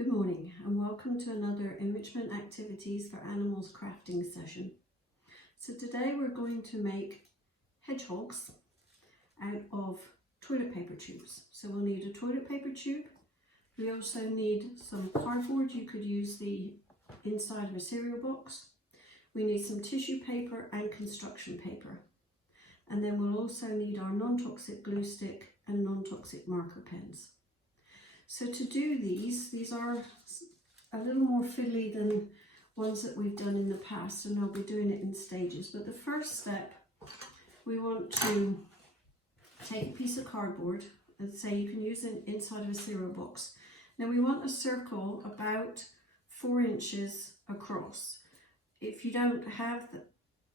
Good morning and welcome to another Enrichment Activities for Animals crafting session. So today we're going to make hedgehogs out of toilet paper tubes. So we'll need a toilet paper tube. We also need some cardboard. You could use the inside of a cereal box. We need some tissue paper and construction paper. And then we'll also need our non-toxic glue stick and non-toxic marker pens. So to do these are a little more fiddly than ones that we've done in the past, and I'll be doing it in stages. But the first step, we want to take a piece of cardboard, and say you can use it inside of a cereal box. Now we want a circle about 4 inches across. If you don't have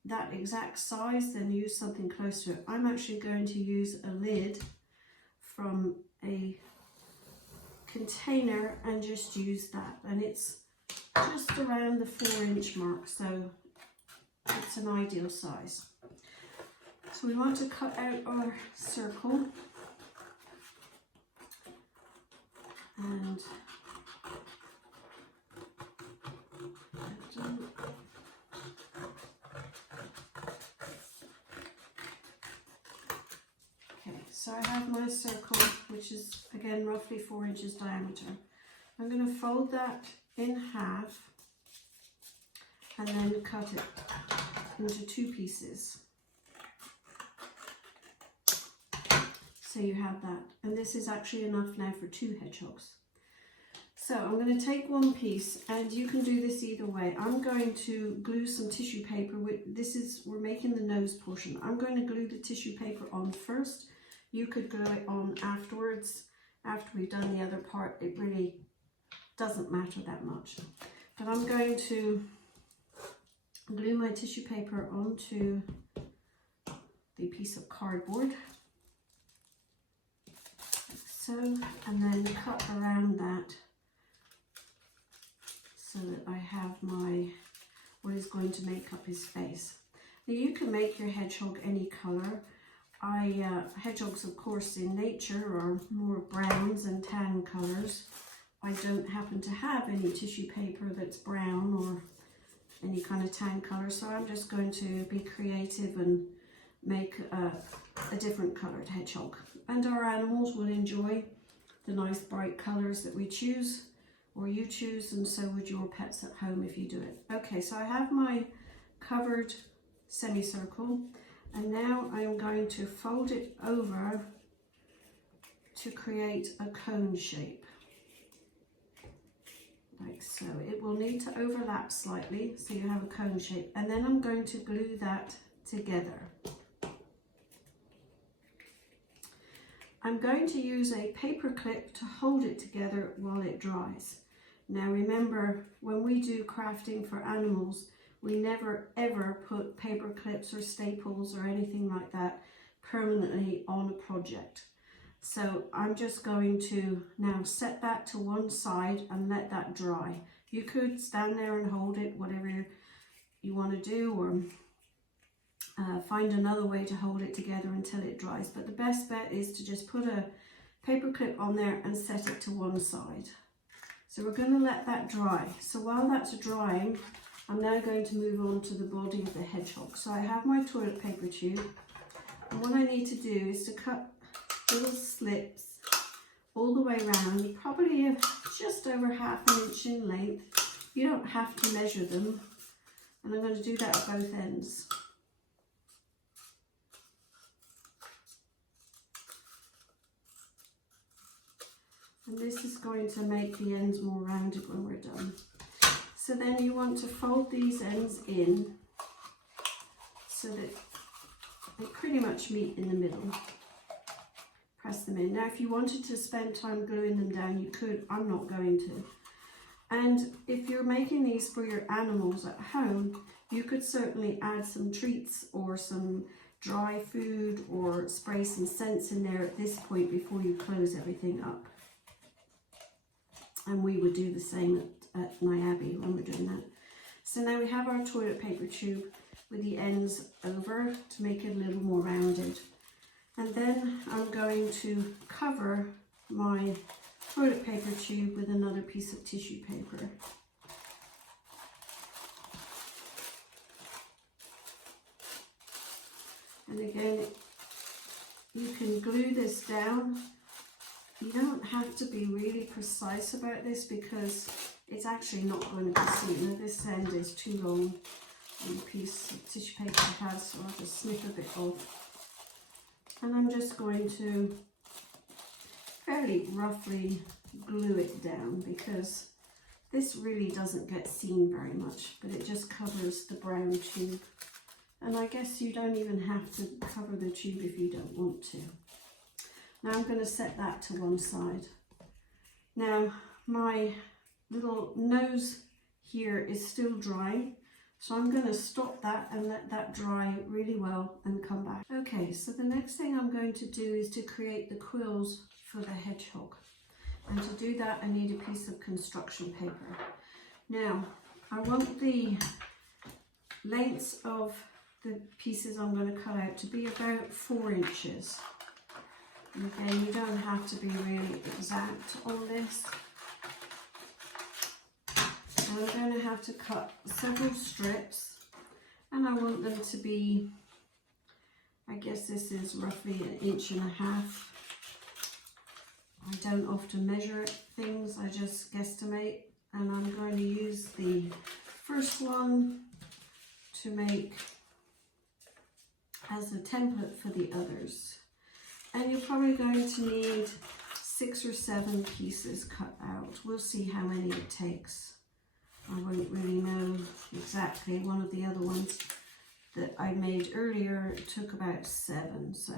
that exact size, then use something close to it. I'm actually going to use a lid from a container and just use that, and it's just around the 4-inch mark, so it's an ideal size. So we want to cut out our circle and so I have my circle, which is again roughly 4 inches diameter. I'm going to fold that in half and then cut it into 2 pieces. So you have that, and this is actually enough now for 2 hedgehogs. So I'm going to take one piece, and you can do this either way. I'm going to glue some tissue paper. We're making the nose portion. I'm going to glue the tissue paper on first. You could glue it on afterwards, after we've done the other part. It really doesn't matter that much. But I'm going to glue my tissue paper onto the piece of cardboard, like so, and then cut around that so that I have what is going to make up his face. Now you can make your hedgehog any colour. Hedgehogs, of course, in nature are more browns and tan colours. I don't happen to have any tissue paper that's brown or any kind of tan colour, so I'm just going to be creative and make a different coloured hedgehog. And our animals will enjoy the nice bright colours that we choose, or you choose, and so would your pets at home if you do it. Okay, so I have my covered semicircle. And now I am going to fold it over to create a cone shape, like so. It will need to overlap slightly so you have a cone shape, and then I'm going to glue that together. I'm going to use a paper clip to hold it together while it dries. Now remember, when we do crafting for animals, we never ever put paper clips or staples or anything like that permanently on a project. So I'm just going to now set that to one side and let that dry. You could stand there and hold it, whatever you want to do, or find another way to hold it together until it dries. But the best bet is to just put a paper clip on there and set it to one side. So we're going to let that dry. So while that's drying, I'm now going to move on to the body of the hedgehog. So I have my toilet paper tube, and what I need to do is to cut little slips all the way around, probably just over ½ an inch in length. You don't have to measure them, and I'm going to do that at both ends. And this is going to make the ends more rounded when we're done. So then you want to fold these ends in so that they pretty much meet in the middle. Press them in. Now if you wanted to spend time gluing them down, you could. I'm not going to. And if you're making these for your animals at home, you could certainly add some treats or some dry food or spray some scents in there at this point before you close everything up. And we would do the same at Niabi when we're doing that. So now we have our toilet paper tube with the ends over to make it a little more rounded. And then I'm going to cover my toilet paper tube with another piece of tissue paper. And again, you can glue this down. You don't have to be really precise about this because it's actually not going to be seen. Now this end is too long on the piece of tissue paper I have, so I'll just snip a bit off. And I'm just going to fairly roughly glue it down because this really doesn't get seen very much, but it just covers the brown tube. And I guess you don't even have to cover the tube if you don't want to. Now I'm going to set that to one side. Now my little nose here is still dry, so I'm going to stop that and let that dry really well and come back. Okay, so the next thing I'm going to do is to create the quills for the hedgehog. And to do that I need a piece of construction paper. Now I want the lengths of the pieces I'm going to cut out to be about 4 inches. And again, you don't have to be really exact on this. And I'm going to have to cut several strips, and I want them to be, I guess this is roughly 1.5 inches. I don't often measure things, I just guesstimate, and I'm going to use the first one to make as a template for the others. And you're probably going to need 6 or 7 pieces cut out. We'll see how many it takes. I won't really know exactly. One of the other ones that I made earlier took about 7, so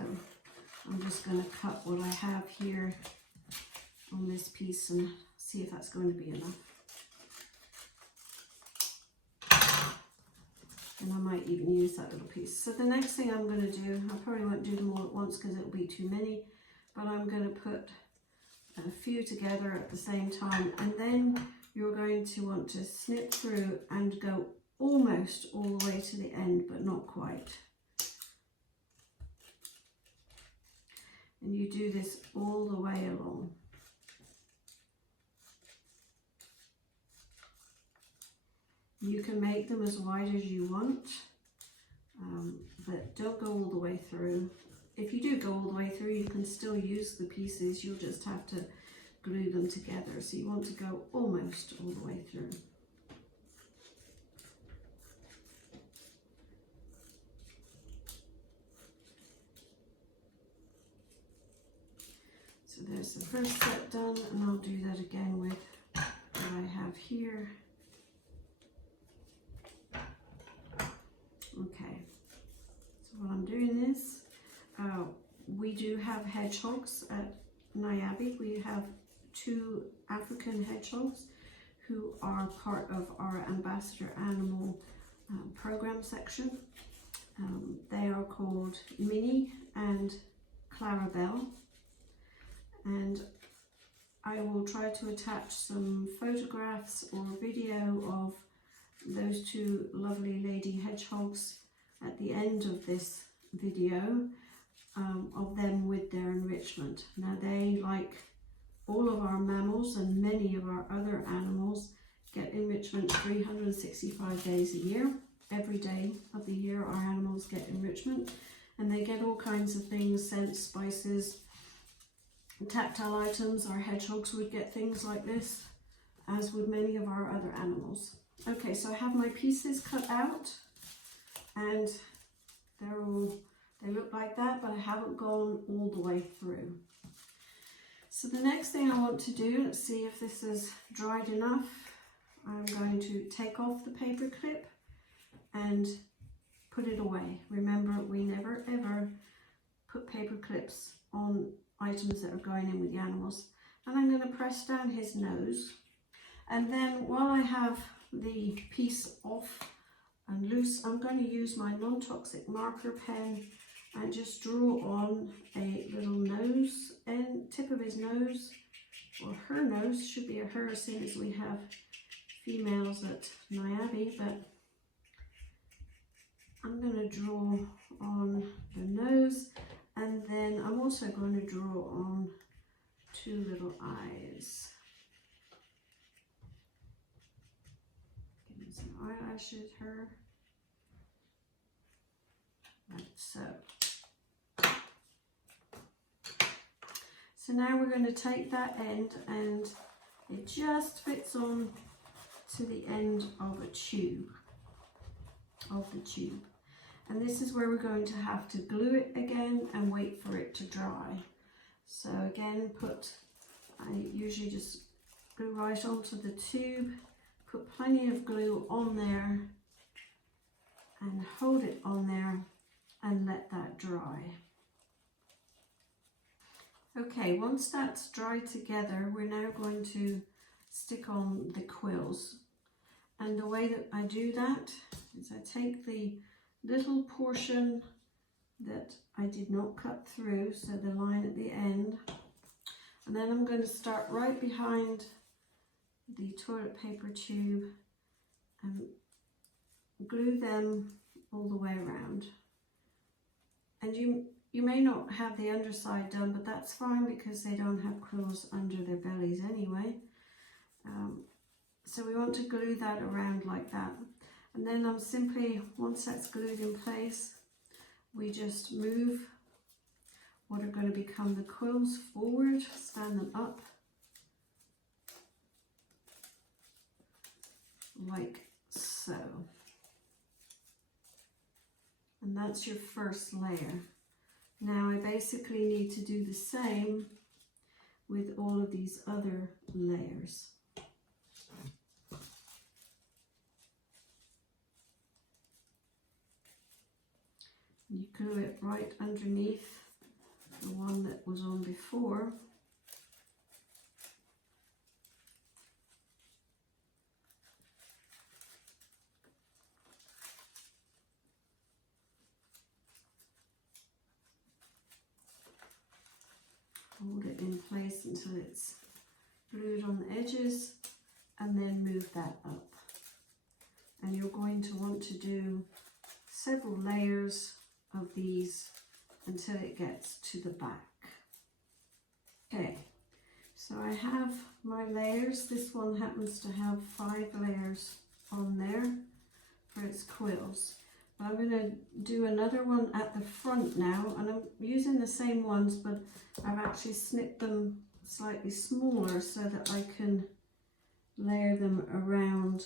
I'm just going to cut what I have here on this piece and see if that's going to be enough. And I might even use that little piece. So the next thing I'm going to do, I probably won't do them all at once because it'll be too many, but I'm going to put a few together at the same time, and then you're going to want to snip through and go almost all the way to the end, but not quite. And you do this all the way along. You can make them as wide as you want, but don't go all the way through. If you do go all the way through, you can still use the pieces, you'll just have to glue them together. So you want to go almost all the way through. So there's the first set done, and I'll do that again with what I have here. Okay, so what I'm doing is, we do have hedgehogs at Niabi. We have 2 African hedgehogs who are part of our Ambassador Animal program section. They are called Minnie and Clarabelle, and I will try to attach some photographs or video of those 2 lovely lady hedgehogs at the end of this video, of them with their enrichment. Now they, like all of our mammals and many of our other animals, get enrichment 365 days a year. Every day of the year our animals get enrichment, and they get all kinds of things, scents, spices, tactile items. Our hedgehogs would get things like this, as would many of our other animals. Okay, so I have my pieces cut out, and they look like that, but I haven't gone all the way through. So the next thing I want to do, let's see if this is dried enough. I'm going to take off the paper clip and put it away. Remember, we never ever put paper clips on items that are going in with the animals. And I'm going to press down his nose. And then while I have the piece off and loose, I'm going to use my non-toxic marker pen and just draw on a little nose and tip of his nose, or her nose, should be a her seeing as we have females at Niabi, but I'm going to draw on the nose, and then I'm also going to draw on two little eyes. Give me some eyelashes, her. Like so. So now we're going to take that end, and it just fits on to the end of a tube, and this is where we're going to have to glue it again and wait for it to dry. So again, I usually just glue right onto the tube, put plenty of glue on there and hold it on there and let that dry. Okay, once that's dried together, we're now going to stick on the quills. And the way that I do that is I take the little portion that I did not cut through, so the line at the end, and then I'm going to start right behind the toilet paper tube and glue them all the way around. And you may not have the underside done, but that's fine because they don't have quills under their bellies anyway. So we want to glue that around like that. And then I'm simply, once that's glued in place, we just move what are going to become the quills forward, stand them up like so. And that's your first layer. Now I basically need to do the same with all of these other layers. You glue it right underneath the one that was on before. Hold it in place until it's glued on the edges, and then move that up. And you're going to want to do several layers of these until it gets to the back. Okay, so I have my layers. This one happens to have 5 layers on there for its quills. I'm going to do another one at the front now, and I'm using the same ones, but I've actually snipped them slightly smaller so that I can layer them around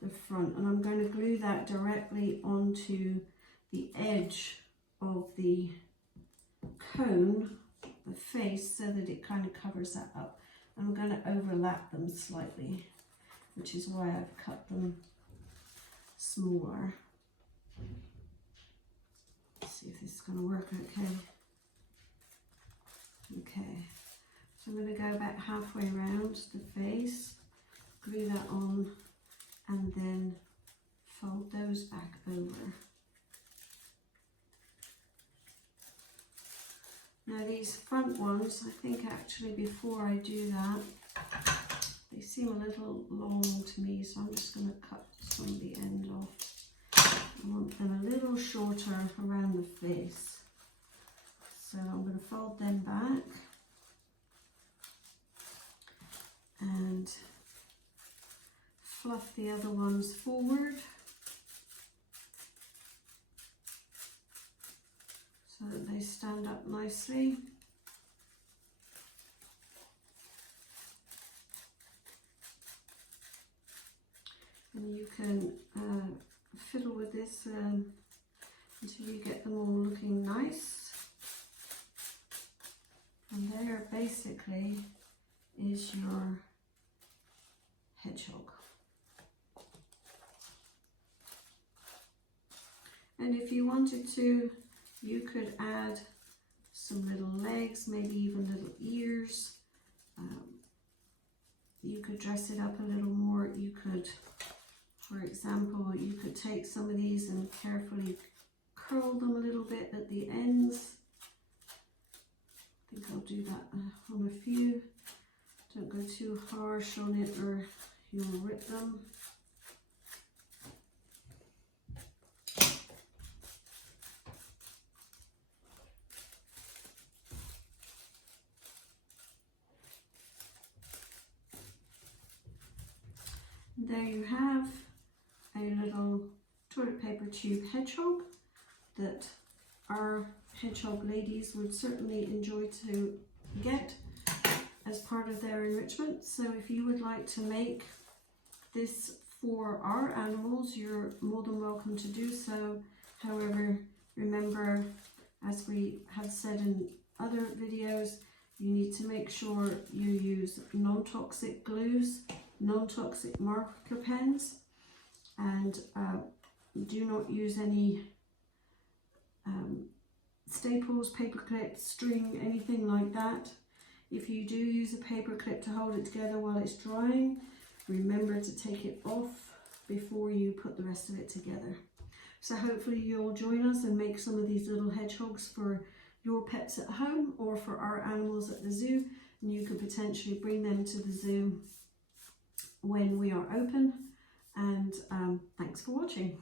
the front. And I'm going to glue that directly onto the edge of the cone, the face, so that it kind of covers that up. I'm going to overlap them slightly, which is why I've cut them smaller. Let's see if this is going to work okay. Okay, so I'm going to go about halfway around the face, glue that on, and then fold those back over. Now these front ones, I think actually before I do that, they seem a little long to me, so I'm just going to cut some of the end off. I want them a little shorter around the face. So I'm going to fold them back and fluff the other ones forward so that they stand up nicely. And you can fiddle with this until you get them all looking nice. And there basically is your hedgehog. And if you wanted to, you could add some little legs, maybe even little ears. You could dress it up a little more. You could, for example, you could take some of these and carefully curl them a little bit at the ends. I think I'll do that on a few. Don't go too harsh on it or you'll rip them. There you have a little toilet paper tube hedgehog that our hedgehog ladies would certainly enjoy to get as part of their enrichment. So if you would like to make this for our animals, you're more than welcome to do so. However, remember, as we have said in other videos, you need to make sure you use non-toxic glues, non-toxic marker pens, and do not use any staples, paper clips, string, anything like that. If you do use a paper clip to hold it together while it's drying, remember to take it off before you put the rest of it together. So hopefully you'll join us and make some of these little hedgehogs for your pets at home or for our animals at the zoo, and you could potentially bring them to the zoo when we are open. And thanks for watching.